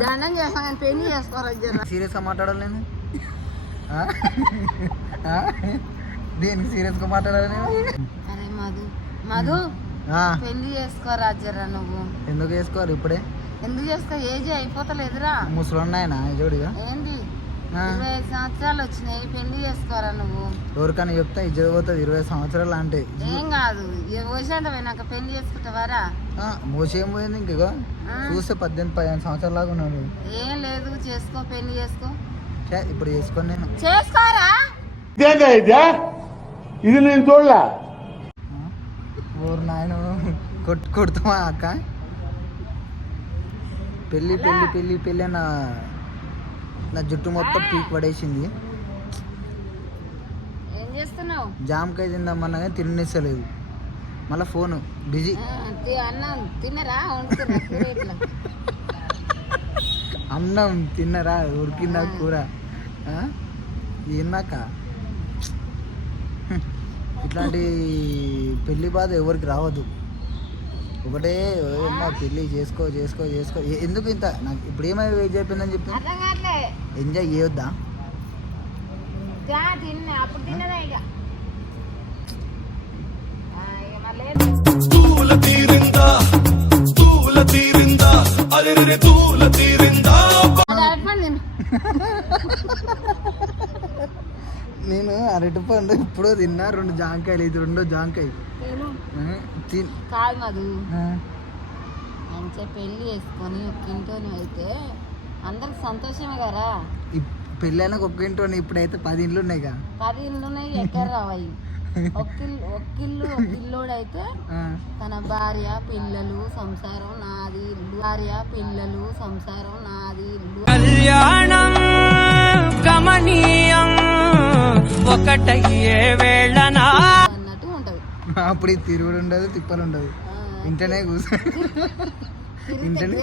దండం చేస్తాను కానీ పెళ్ళి చేసుకోరా జర సీరియస్గా మాట్లాడాలి నేను? దేనికి సీరియస్గా మాట్లాడాలి నేను అరే మధు మధు పెళ్ళి చేసుకోరా జర నువ్వు? ఎందుకు వేసుకోవాలి ఇప్పుడే? ఎందుకు చేసుకో? ఏజ్ అయిపోతలేదురా. ముసలున్నాయన జోడిగా ఏంది? ఆ. ఇరవై ఐదు సంవత్సరాలు వచ్చినాయి పెళ్ళి చేసుకోరా నువ్వు? ఎవరికైనా చెప్తే ఇజ్జత పోతుంది ఇరవై సంవత్సరాలు అంటే. ఏం కాదు ఏ వయసు పోయినాక పెళ్ళి చేసుకుంటావారా? మోసేం పోయింది ఇంకో. చూస్తే పద్దెనిమిది పదిహేను సంవత్సరాల లాగా ఉన్నాడు ఏం లేదు చేసుకో పెళ్ళి చేసుకో. ఇప్పుడు వేసుకొని నేను. చేసుకోరా? ఇది నేను చూడలే? ఊరు నాయన కొట్టు కొడుతామా అక్క? పెళ్ళి పెళ్ళి పెళ్ళి పెళ్ళి నా నా జుట్టు మొత్తం పీక్ పడేసింది. ఏం చేస్తున్నావు? జామకాయ తిందామన్నా కానీ తిననిస్తలేదు మళ్ళీ ఫోను బిజీ. అన్నం తిన్నరా? అన్నం తిన్నరా? ఉడికిందా కూర? హ్మ్. ఇట్లాంటి పెళ్ళి బాధ ఎవరికి రావద్దు. ఒకటే పెళ్ళి చేసుకో చేసుకో చేసుకో. ఎందుకు ఇంత? నాకు ఇప్పుడు ఏమై ఏజ్ అయిపోయిందని చెప్పి. అర్థం కావట్లే ఎంజాయ్ చేయొద్దా? తిన్నా. అప్పుడు తిన్నదా ఇక? తూల తీరిందా? తూల తీరిందా? అరే తూల తీరిందా. నేను అరటి పండు ఇప్పుడు తిన్నా రెండు జాంకాయలు ఇది రెండో జాంకాయ కాదు మధు. మంచిగా పెళ్ళి చేసుకొని ఒక ఇంట్లోని అయితే అందరికి సంతోషమే కదా? ఈ పెళ్ళైనాక ఒక్క ఇంట్లో ఇప్పుడైతే పది ఇండ్లు ఉన్నాయిగా. పది ఇల్లు ఉన్నాయి ఎక్కడ రావాయి? ఒక్కిల్లు ఒక్కిల్లు ఒక్కిల్లోడు అయితే తన భార్య పిల్లలు సంసారం నాది ఇల్లు భార్య పిల్లలు సంసారం నాది ఇల్లు కళ్యాణం గమనీయం ఒకటయ్యే వేళనా అన్నట్టు ఉంటది. అప్పుడు ఈ తిరుగుడు ఉండదు తిప్పలు ఉండదు. ఇంటనే కూర్చో. ఇంటనే.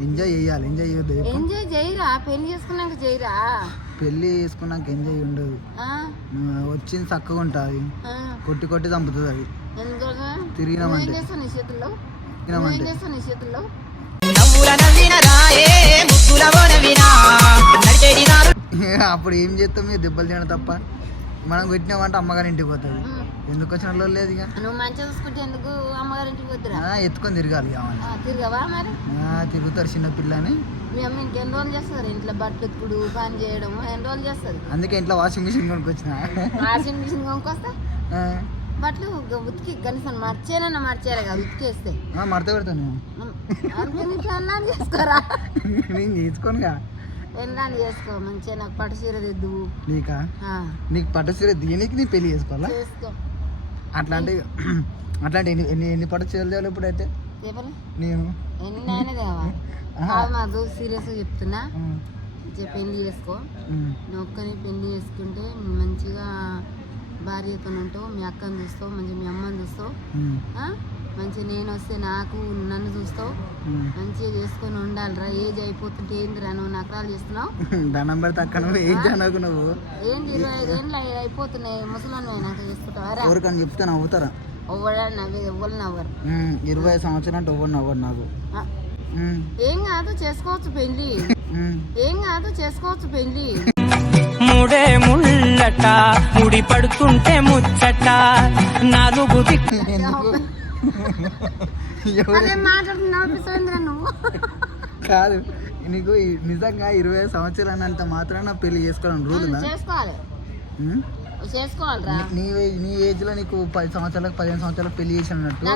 ఎంజాయ్ చేయాలి ఎంజాయ్ చేయొద్దు. ఎంజాయ్ చేయరా? పెళ్ళి చేసుకున్నాక చేయరా? పెళ్ళి చేసుకున్నాక ఎంజాయ్ ఉండదు. వచ్చింది చక్కగా ఉంటుంది. ఆ, కొట్టి కొట్టి చంపుతుంది అది? తిరిగినామంటే. అప్పుడు ఏం చేస్తాం? మీరు దెబ్బలు తినడం తప్ప. మనం కొట్టినామంటే అమ్మగారి ఇంటికి పోతుంది. ఎందుకు వచ్చిన వాళ్ళు లేదు ఇక? నువ్వు మంచిగా చూసుకుంటే ఎందుకు అమ్మగారింటికి వద్దురా ఆ, ఎత్తుకొని తిరగాలి కావాలి తిరగవా మరి? తిరుగుతారు చిన్న పిల్లని. మీ అమ్మ ఇంకెన్ని రోజులు చేస్తారు ఇంట్లో బట్టలు ఉతుకుడు పని చేయడం ఎన్ని రోజులు చేస్తుంది? అందుకే ఇంట్లో వాషింగ్ మిషన్ కొనుక్కొచ్చిన. వాషింగ్ మిషన్ కొనుక్కొస్తా? బట్టలు ఉతికి కనీసం మర్చేనన్నా మర్చేయాలి కదా ఉతికేస్తే. మడత పెడతాను ఉమ్, అందుకే నీ పెళ్ళాన్ని చేసుకోరా? నేను చేసుకోనుగా పెళ్ళాన్ని చేసుకో? మంచిగా నాకు పట్టు చీర తెద్దు. నీకా? నీకు పట్టు చీర దీనికి నీ పెళ్ళి చేసుకోవాలా? చేసుకో. అట్లాంటి అట్లాంటి ఎన్ని ఎన్ని ఎన్ని తేవాలి ఇప్పుడైతే? చెప్పలే నేను. సీరియస్ చెప్తున్నా. పెళ్ళి చేసుకో. నువ్వు ఒక్కని పెళ్ళి చేసుకుంటే మంచిగా భార్యతో ఉంటావు మీ అక్కని చూస్తావు మంచిగా మీ అమ్మని చూస్తావు? మంచిగా నేను వస్తే నాకు నన్ను చూస్తావు. మంచిగా చేసుకొని ఉండాలిరా ఏజ్ అయిపోతుంటే ఏందిరా నువ్వు నకరాలు చేస్తున్నావు? దండం పెడితే అక్క నువ్వు ఏం చేయనకు నువ్వు? ఏంటి ఇరవై ఐదు ఏళ్ళు అయి- అయిపోతున్నాయి ముసలాన్ని నాకు చేసుకుంటావారా ఎవరికని చెప్తే నవ్వుతారా? ఎవ్వడా నవ్వే ఎవ్వరు నవ్వరు. ఇరవై సంవత్సరం అంటే ఎవరు నవ్వరు నాకు. ఏం కాదు చేసుకోవచ్చు పెళ్ళి ఉమ్. ఏం కాదు చేసుకోవచ్చు పెళ్ళి ముడే ముళ్ళట ముడి పడుతుంటే ముచ్చట. నాలుగు దిక్కు కాదు నీకు నిజంగా ఇరవై సంవత్సరాలు అంత మాత్రాన పెళ్ళి చేసుకోవాలని రూల్ చేసుకోవాలి. నీ- ఏజ్లో నీకు పది సంవత్సరాలకు పదిహేను సంవత్సరాలకు పెళ్ళి చేసినట్టు.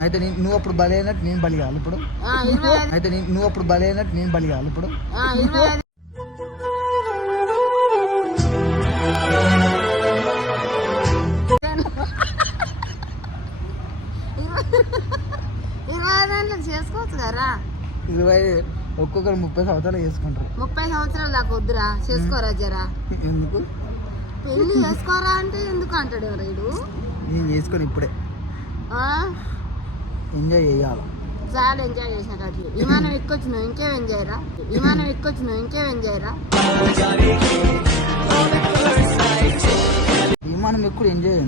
అయితే నువ్వు అప్పుడు బలి అయినట్టు నేను బలి కావాలి ఇప్పుడు. అయితే నువ్వు అప్పుడు బలి అయినట్టు నేను బలి కావాలి ఇప్పుడు. ఏళ్ళకి చేసుకోవచ్చు కదా ఇరవై ఒక్కొక్కరు ముప్పై సంవత్సరాలు చేసుకుంటారు. ముప్పై సంవత్సరాలు దాకా వద్దురా? చేసుకోరా జరా? ఎందుకు? పెళ్ళి చేసుకోరా అంటే ఎందుకు అంటాడు ఎవరైడు నేను చేసుకొని ఇప్పుడే. ఎంజాయ్ చేయాలి. చాలా ఎంజాయ్ చేసిన కాదు విమానం ఎక్కొచ్చినావు ఇంకేం ఎంజాయ్ రా? విమానం ఎక్కొచ్చినావు ఇంకేం ఎంజాయ్ రా? విమానం ఎక్కువ ఎంజాయ్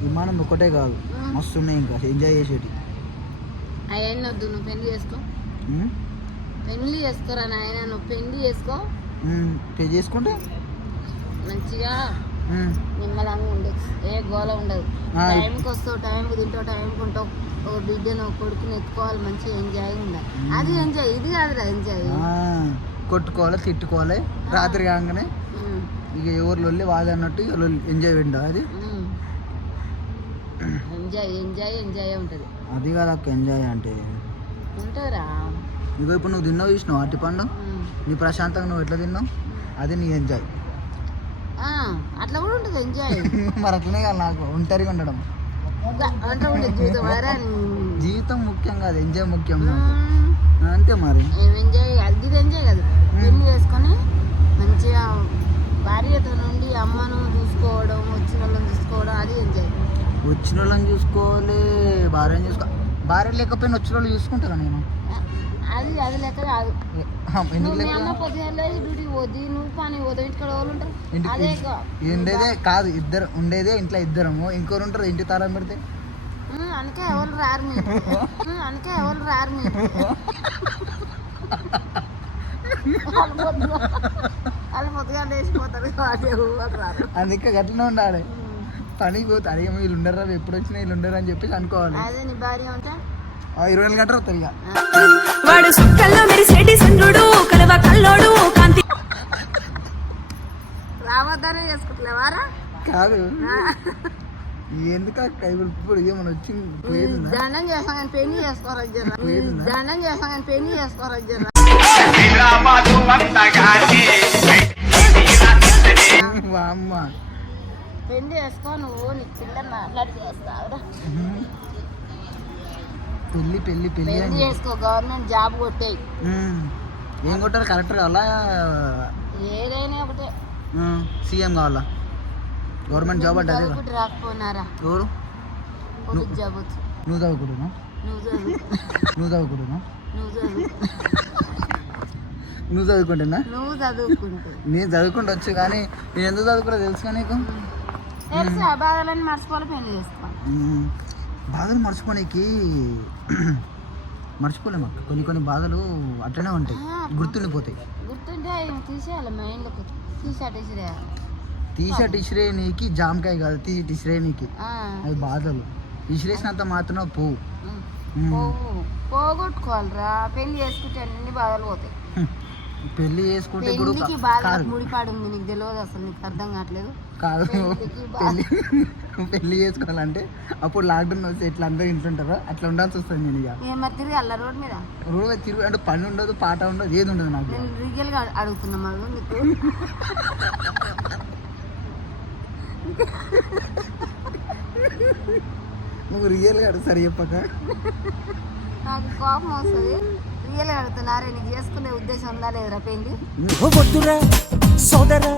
విమానం ఒక్కటే కాదు. మస్తు ఉన్నాయి ఇంకా ఎంజాయ్ చేసేటి అవన్నీ వద్దు నువ్వు పెళ్ళి చేసుకో. పెళ్ళి చేసుకోరా నాయన నువ్వు పెళ్ళి చేసుకో. పెళ్ళి చేసుకుంటే? మంచిగా నిమ్మలంగా ఉండొచ్చు ఏ గోల ఉండదు. టైంకి వస్తావు టైంకి తింటావు టైంకి ఉంటావు. ఒక బిడ్డను ఒక కొడుకుని ఎత్తుకోవాలి మంచిగా ఎంజాయ్ ఉండాలి. అది ఎంజాయ్ ఇది కాదురా ఎంజాయ్ కొట్టుకోవాలి తిట్టుకోవాలి. రాత్రి కాగానే ఇక ఎవరు లొల్లి వాళ్ళు అన్నట్టు ఎంజాయ్ విండా అది? ఎంజాయ్ ఎంజాయ్ ఎంజాయ్ ఉంటుంది. అది కాదు అక్క ఎంజాయ్ అంటే. ఉంటుందిరా ఇక ఇప్పుడు నువ్వు తిన్నావు చూసినావు అట్టి పండు. నీ ప్రశాంతంగా నువ్వు ఎట్లా తిన్నావు? అది నీ ఎంజాయ్ అట్లా కూడా ఉంటుంది ఎంజాయ్ మరి అట్లనే కాదు నాకు ఒంటరిగా ఉండడం. జీవితం ముఖ్యం కాదు ఎంజాయ్ ముఖ్యం అంతే మరి. ఎంజాయ్ అది ఎంజాయ్ కాదు. పెళ్ళి చేసుకొని మంచిగా భార్యతో నుండి అమ్మను చూసుకోవడం వచ్చిన వాళ్ళని చూసుకోవడం అది ఎంజాయ్ వచ్చిన వాళ్ళని చూసుకోవాలి భార్యని చూసుకో భార్య లేకపోయినా వచ్చిన వాళ్ళు చూసుకుంటారా నేను? అది అది లెక్క కాదు. ఉండేదే కాదు ఇద్దరు ఉండేదే ఇంట్లో ఇద్దరము. ఇంకోరు ఉంటారు ఇంటి తాళం పెడితే? అందుకే ఎవరు రారు మీరు. అందుకే ఎవరు రారు మీరు. వాళ్ళు పొద్దుగా లేచిపోతారు. అందుకే గట్లనే ఉండాలి. పనికి పోతే అడిగే వీళ్ళు ఉండరా ఎప్పుడు వచ్చినా వీళ్ళు ఉండరు అని చెప్పేసి అనుకోవాలి. అదే నీ భార్య ఉంటే ఇరవై నాలుగు గంటలు వస్తుంది ఇక. వాడు సుక్కల్లో మెరిసేటి చంద్రుడు కలవ కల్లోడు కాంతి. రావద్దనే చేసుకుంటలేవారా కాదు. ఎందుకు అక్క? ఇప్పుడు ఏమైనా వచ్చింది? దండం చేస్తాం కానీ పెళ్ళి చేసుకోరా జర? దండం చేస్తాం కానీ పెళ్ళి చేసుకోరా జర? మా అమ్మ. పెళ్ళి చేసుకో నువ్వు నీ పిల్లలు మాట్లాడి చేస్తావురా. పెళ్ళి పెళ్ళి పెళ్ళి పెళ్ళి అని. చేసుకో గవర్నమెంట్ జాబ్ కొట్టేయి. ఏం కొట్టాలి కలెక్టర్ కావాలా? ఏదైనా ఒకటే. సీఎం కావాలా? గవర్నమెంట్ జాబ్ అంటే రాకపోయినారా ఎవరు? జాబ్ వచ్చు. నువ్వు చదువుకుంటున్నావు? నువ్వు చదువు నువ్వు చదువుకుంటున్నావు? నువ్వు చదువు నువ్వు చదువుకుంటున్నా నువ్వు చదువుకుంటూ. నేను చదువుకుంటూ కానీ నేను ఎందుకు చదువుకుంటా తెలుసు కానీ నీకు తెలుసు ఆ బాధలన్నీ మర్చిపోవాలి పెళ్ళి చేసుకో ఉమ్. బాధలు మర్చిపోనీకి మర్చిపోలేము అక్క. కొన్ని కొన్ని బాధలు అట్లనే ఉంటాయి. గుర్తుండిపోతాయి గుర్తుంటే తీసేయాలి మైండ్లోకి తీసి అటేసిరేయాలి టీషర్ట్ ఇసిరే నీకి జామకాయ కాదు తీ ఇసిరే నీకి. అవి బాధలు. ఇసిరేసినంత మాత్రం పువ్వు పోగొట్టుకోవాలిరా. పెళ్ళి చేసుకుంటే అన్ని బాధలు పోతాయి. పెళ్ళి చేసుకుంటే ఇప్పుడు ముడిపాడు ఉంది నీకు తెలియదు అసలు నీకు అర్థం కావట్లేదు. కాదు. పెళ్ళి పెళ్ళి చేసుకోవాలంటే అప్పుడు లాక్డౌన్ వస్తే ఎట్లా అందరూ ఇంట్లో ఉంటారో? అట్లా ఉండాల్సి వస్తుంది నేను ఇక. తిరిగి రోడ్ మీద? తిరుగు అంటే పని ఉండదు పాట ఉండదు ఏది ఉండదు నాకు రియల్గా అడుగుతున్నా నువ్వు రియల్గా సరి చెప్పక. నాకు కోపం వస్తుంది. రియల్ అడుగుతున్నారే నీకు చేసుకునే ఉద్దేశం ఉందా లేదురా పెళ్ళి వద్దురా సోదరా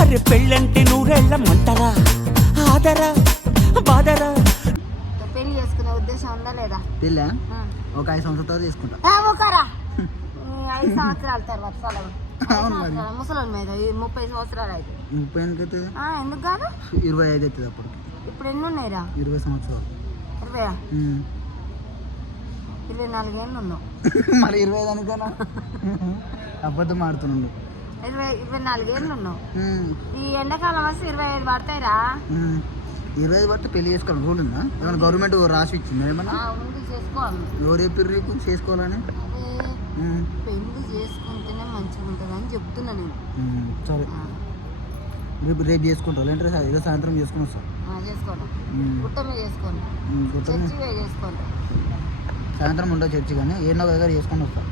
అరే పెళ్ళంటే నూరెళ్ళ మంటరా? ఆదరా బాదరా? పెళ్ళి చేసుకునే ఉద్దేశం ఉందా లేదా? పెళ్ళా? ఆ. ఒక ఐదు సంవత్సరాల తర్వాత చేసుకుంటా. ఆ, ఒక్కరా? ఈ ఐదు సంవత్సరాల తర్వాత సెలవు అవును మరి. ముసలి మీద ఈ ముప్పై సంవత్సరాలు అయితే. ముప్పై ఎనిమిది అవుతుంది? ఆ, ఎందుకు కాదు? ఇరవై ఐదు అవుతుంది అప్పుడు ఇప్పుడు ఎన్ని ఉన్నాయిరా? ఇరవై సంవత్సరాలు. ఇరవై ఉమ్. ఇరవై నాలుగేళ్ళు ఉన్నావు. మరి ఇరవై ఐదు అనుకోనా? అబద్ధం ఆడుతున్నాడు. ఇరవై ఇరవై నాలుగేళ్ళు ఉన్నావు. ఈ ఎండాకాలం వస్తే ఇరవై ఐదు పడతాయిరా. ఇరవై ఐదు బట్టి పెళ్ళి చేసుకోవాలి రూల్ ఉందా? ఏమైనా గవర్నమెంట్ రాసి ఇచ్చిందా ఏమన్నా? ఉంది చేసుకోవాలి. ఎవరు చెప్పారు రేపు చేసుకోవాలని. పెళ్ళి చేసుకుంటేనే మంచిగా ఉంటుంది అని చెప్తున్నా నేను. సరే. రేపు రేపు చేసుకుంటావు. లేదంటే సా- ఏదో సాయంత్రం చేసుకుని వస్తాం ఆ, చేసుకోండి ఉమ్. గుట్ట మీద చేసుకోండి పోయి చేసుకోండి సాయంత్రం ఉండవు చర్చి కానీ ఏదో ఒక దగ్గర చేసుకొని వస్తాం.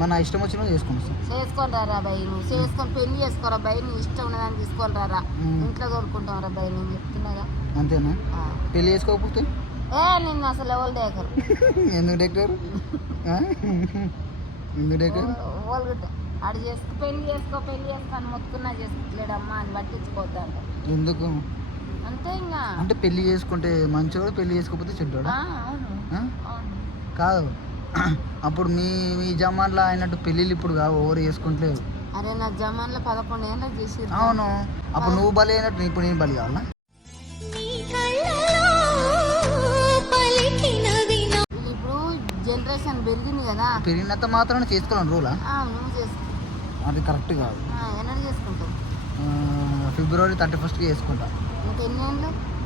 మన ఇష్టం వచ్చిన చేసుకొని వస్తాం. చేసుకొని రారా అబ్బాయి నువ్వు చేసుకొని పెళ్ళి చేసుకోరా నీ ఇష్టం ఉన్నదాన్ని తీసుకొని రారా. ఇంట్లో కోరుకుంటాం రా అబ్బాయి నేను చెప్తున్నాగా అంతేనా. పెళ్ళి చేసుకోకపోతే? ఏ నిన్ను అసలు ఎవరు దేకరు. ఎందుకు డెక్కారు ఎందుకు డెక్కారు వాళ్ళు ఆడు చేసుకో పెళ్ళి చేసుకో పెళ్ళి చేసుకో అని మొత్తుకున్నా చేసుకోలేడమ్మా అని పట్టించుకోవద్దంట. ఎందుకు? అంతే ఇంకా అంటే పెళ్ళి చేసుకుంటే మంచోడు పెళ్ళి చేసుకోకపోతే చెడ్డోడా? అవును. కాదు. అప్పుడు మీ మీ జమాన్లో అయినట్టు పెళ్ళిళ్ళు ఇప్పుడు కావు ఎవరు చేసుకుంటలేరు. అరే నా జమాన్లో పదకొండు ఏళ్ళకి చేసి అవును. అప్పుడు నువ్వు బలి అయినట్టు ఇప్పుడు నేను బలి కావాలా? ఇప్పుడు జనరేషన్ పెరిగింది కదా. పెరిగినంత మాత్రం చేసుకోవాలని రూలా? ఆ, నువ్వు చేసుకో అది కరెక్ట్ కాదు. ఎన్నడూ చేసుకుంటావు? ఫిబ్రవరి థర్టీ ఫస్ట్కి చేసుకుంటా.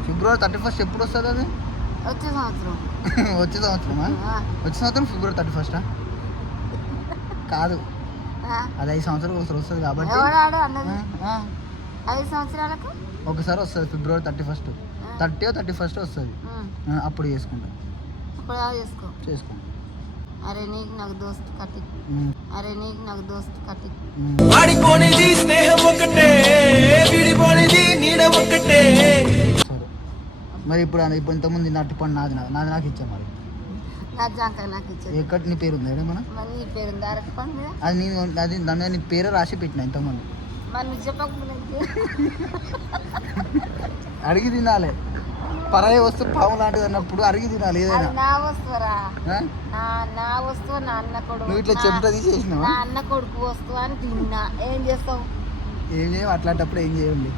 ఫిబ్రవరి థర్టీ ఫస్ట్ ఎప్పుడు వస్తుంది అది? వచ్చే సంవత్సరం. వచ్చే సంవత్సరమా? వచ్చే సంవత్సరం ఫిబ్రవరి థర్టీ ఫస్టా? కాదు. ఆ. అది ఐదు సంవత్సరాలు ఒకసారి వస్తుంది కాబట్టి. ఐదు సంవత్సరాలకు? ఒకసారి వస్తుంది ఫిబ్రవరి thirty first. Thirty thirty first వస్తుంది. అప్పుడు చేసుకుంటా. చేసుకో? చేసుకుంటా అరే నీకు నాకు దోస్తు కట్టి అరే నీకు నాకు దోస్తు కట్టి ఉమ్. వాడిపోనిది స్నేహం ఒకటే విడిపోనిది నీడ ఒకటే మరి ఇప్పుడు అన్న- ఇప్పుడు ఇంతకుముందు నట్టు పండు నాది నా- నాది నాకు ఇచ్చా మరి ఎక్కడ నీ పేరు ఉంది ఏమన్నా మరి నీ పేరు దారక పని మీద? అది నేను అది దాని మీద నీ పేరే రాసి పెట్టిన ఇంతకుముందు. అడిగి తినాలి. పరాయి వస్తువు పాము లాంటిది అన్నప్పుడు అడిగి తినాలి ఏదైనా. నా వస్తువురా. ఆ? నా నా వస్తువు నా అన్న కొడుకు. నువ్వు ఇట్లా చెమట తీసేసినావా? అన్న కొడుకు వస్తువు అని తిన్నా. ఏం చేస్తావు? ఏం చేయం? అట్లాంటప్పుడు ఏం చేయండి?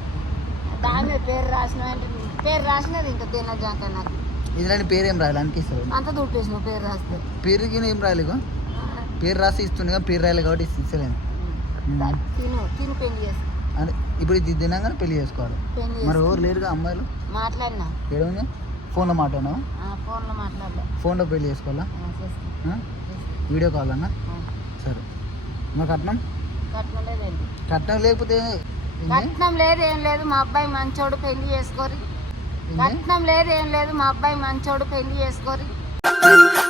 దాని పేరు రాసిన పేరు రాసినది ఇంకా తిన్న జాంకాయ నాకు. ఇది నీ పేరు ఏం రాయాలి? అనిపిస్తుంది. అంత దుట్టేసినావు పేరు రాస్తే. పేరుకి ఏం రాయలేదు పేరు రాసి ఇస్తుంది కానీ పేరు రాయాలి కాబట్టి ఇస్తలేను. తిను తిని పెళ్ళి అంటే ఇప్పుడు ఇది తిన్నాగానే పెళ్ళి చేసుకోవాలి. మరి ఎవరు లేరుగా అమ్మాయిలు? మాట్లాడినా? ఏడుంది? ఫోన్లో మాట్లాడినా ఫోన్లో మాట్లాడలే. ఫోన్లో పెళ్ళి చేసుకోవాలా? వీడియో కాల్ అన్నా. సరే. మా కట్నం? కట్నం లేకపోతే? కట్నం లేదు ఏం లేదు. మా అబ్బాయి మంచోడు పెళ్ళి చేసుకోరి? కట్నం లేదు ఏం లేదు. మా అబ్బాయి మంచోడు పెళ్ళి చేసుకోరి.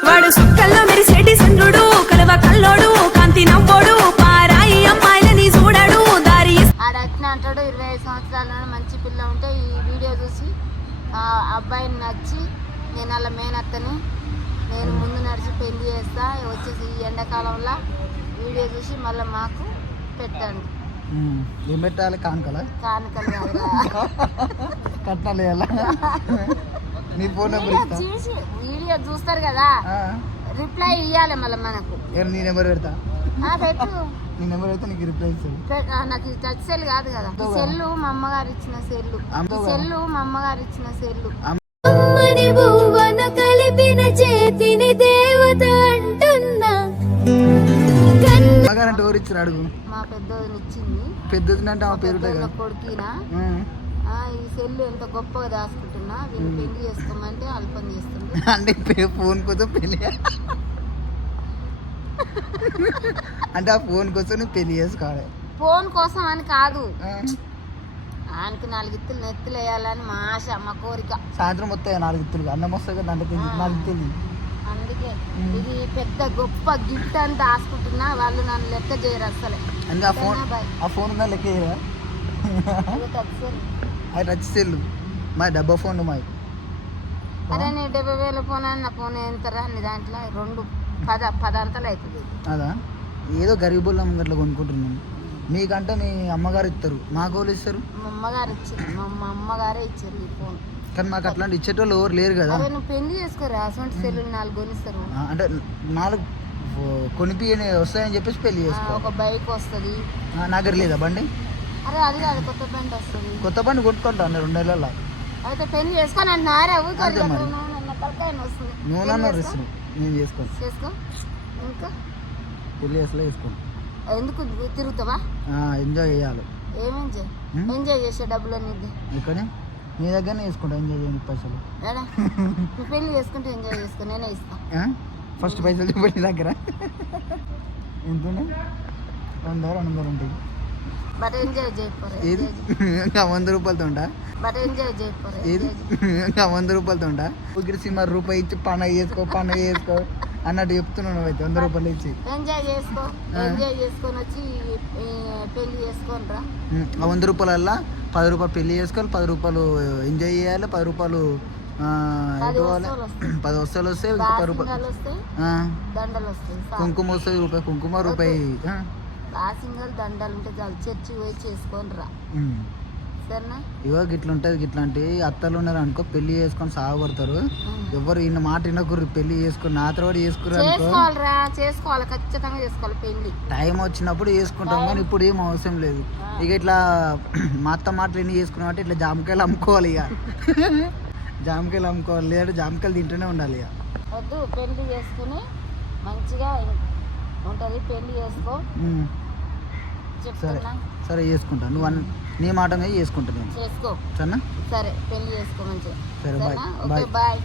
వాడు సుక్కల్లో మెరిసేటి చంద్రుడు కలవ కల్లోడు కాంతి నవ్వోడు పారాయి అమ్మాయిలని చూడడు దారి ఆడ వచ్చిన అంటాడు ఇరవై ఐదు సంవత్సరాల మంచి పిల్ల ఉంటే ఈ వీడియో చూసి ఆ అబ్బాయిని నచ్చి నేను అలా మేనత్తని నేను ముందు నడిచి పెళ్ళి చేస్తా వచ్చేసి ఈ ఎండాకాలంలో వీడియో చూసి మళ్ళీ మాకు పెట్టండి. ఏం పెట్టాలి కానుకలా? వేయాలా నీ ఫోన్ నెంబర్ వీడియో ఇస్తా. చూసి వీడియో చూస్తారు కదా ఆ. రిప్లై ఇవ్వాలి మళ్ళీ మనకు. ఏం నీ నెంబర్ పెడతా? ఆ, పెట్టు. నీ నెంబర్ పెడితే నీకు రిప్లై ఇస్తాను. నాకు టచ్ సెల్ కాదు కదా. ఈ సెల్లు మా అమ్మగారు ఇచ్చిన సెల్లు. సెల్లు మా అమ్మగారు ఇచ్చిన సెల్లు కలిపిన చేతిని దేవత అంటున్నా. మగారంటే ఎవరు ఇచ్చారు అడుగు? మా పెద్దోదిని ఇచ్చింది. పెద్దది అంటే ఆ పేరు కొడుకినా. ఈ సెల్లు ఎంత గొప్పగా దాచుకుంటున్నా వీళ్ళు పెళ్ళి చేసుకోమంటే అల్పం చేస్తుంది అంటే ఫోన్ కోసం పెళ్ళి అంటే ఆ ఫోన్ కోసం నువ్వు పెళ్ళి చేసుకోవాలి. ఫోన్ కోసం అని కాదు. ఆయనకి నాలుగు ఇత్తులు నెత్తులు వేయాలని మా ఆశ మా కోరిక. సాయంత్రం వస్తాయి నాలుగు ఇత్తులు. అన్నం వస్తాయి కదా తిని నాలుగు ఇత్తులు. అందుకే ఇది పెద్ద గొప్ప గిఫ్ట్ అని దాచుకుంటున్నా వాళ్ళు నన్ను లెక్క చేయరు అసలే అంటే ఆ ఫోన్ ఆ ఫోన్ ఉందా లెక్క చేయరా? అది టచ్ సెల్. అది మా డబ్బా ఫోన్ మాది. అరే నీ డెబ్బై వేల ఫోన్ నా ఫోన్ ఎంతరా నీ దాంట్లో? రెండు పద పదంతలు అవుతుంది. అదా? ఏదో గరీబుల్ అమ్మగట్ల కొనుక్కుంటున్నాను మీకంటే మీ అమ్మగారు ఇస్తారు. మాకు వాళ్ళు ఇస్తారు? మా అమ్మగారు ఇచ్చింది. మా మా అమ్మగారే ఇచ్చారు ఈ ఫోన్. కానీ మాకు అట్లాంటి ఇచ్చేటోళ్ళు ఎవరు లేరు కదా. అరే నువ్వు పెళ్ళి చేసుకోరా? అసలు సెల్లు నాలుగు కొనిస్తారు. ఆ, అంటే నాలుగు కొనిపి వస్తాయని చెప్పేసి పెళ్ళి ఆ, చేసుకో ఒక బైక్ వస్తుంది. ఆ, నా దగ్గర లేదా బండి? అరే అది కాదు కొత్త బండి వస్తుంది. కొత్త బండి కొట్టుకుంటాను రెండు నెలల్లో. అయితే పెళ్ళి చేసుకొని అన్నారా అంతే మరి. తలకాయ వస్తుంది. నువ్వు పెళ్ళి నన్ను చేసుకో. రిస్తున్నావు నేను చేసుకోను. చేసుకో. ఇంకా? పెళ్ళి చేసలే చేసుకోను. ఎందుకు? తిరుగుతావా? ఎంజాయ్ చేయాలి. చేయి హ్మ్? ఎంజాయ్ చేసే డబ్బులు అన్ని ఇక్కడే నీ దగ్గరనే వేసుకుంటా ఎంజాయ్ చేయని పైసలు. నువ్వు పెళ్ళి చేసుకుంటే ఎంజాయ్ చేసుకో నేనే ఇస్తా? ఫస్ట్ పైసలు చెప్పండి నీ దగ్గర. ఎంత వంద రెండు వందలు ఉంటాయి. బట్ ఎంజాయ్ చేయకపోరా ఏది? ఇంకా వంద రూపాయలతో ఉంటా? బట్ ఎంజాయ్ చేయకపోరా ఏది? ఇంకా వంద రూపాయలతో ఉంటా? ఒకటి సినిమా రూపాయి ఇచ్చి పండగ చేసుకో పండగ చేసుకో. అన్నట్టు చెప్తున్నాను అయితే వంద రూపాయలు ఇచ్చి. ఎంజాయ్ చేసుకో ఎంజాయ్ చేసుకొని వచ్చి పెళ్ళి చేసుకొని రా ఉమ్, ఆ వంద రూపాయలల్లా పది రూపాయలు పెళ్ళి చేసుకోవాలి పది రూపాయలు ఎంజాయ్ చేయాలి పది రూపాయలు పది? వస్తువులు వస్తాయి. ఇంకా పది రూపాయలు కుంకుమ వస్తుంది రూపాయి కుంకుమ రూపాయి. ఆ, బాసింగాలు దండలు ఉంటే చాలు చర్చి పోయి చేసుకొని రా ఉమ్. సరేనా ఇగో గిట్ల ఉంటుంది గిట్లాంటి అత్తలు ఉన్నారు అనుకో పెళ్ళి చేసుకొని సాగొడతారు ఎవరు ఇన్న మాట వినకుర్రు పెళ్ళి చేసుకుని నా తర్వాత అనుకో. చేసుకోవాలిరా చేసుకోవాలి ఖచ్చితంగా చేసుకోవాలి పెళ్ళి. టైం వచ్చినప్పుడు చేసుకుంటాం కానీ ఇప్పుడు ఏం అవసరం లేదు. ఇక ఇట్లా మా అత్త మాటలు ఎన్ని చేసుకున్నాం అంటే ఇట్లా జామకాయలు అమ్ముకోవాలి ఇక. జామకాయలు అమ్ముకోవాలి లేదంటే జామకాయలు తింటూనే ఉండాలి ఇక. వద్దు పెళ్ళి చేసుకుని మంచిగా ఉంటుంది పెళ్ళి చేసుకో. సరే సరే చేసుకుంటా. నువ్వు అన్న నీ మాట మీద చేసుకుంటా నేను. చేసుకో. సరేనా? సరే పెళ్ళి చేసుకో మంచిగా. సరే, బాయ్. బాయ్.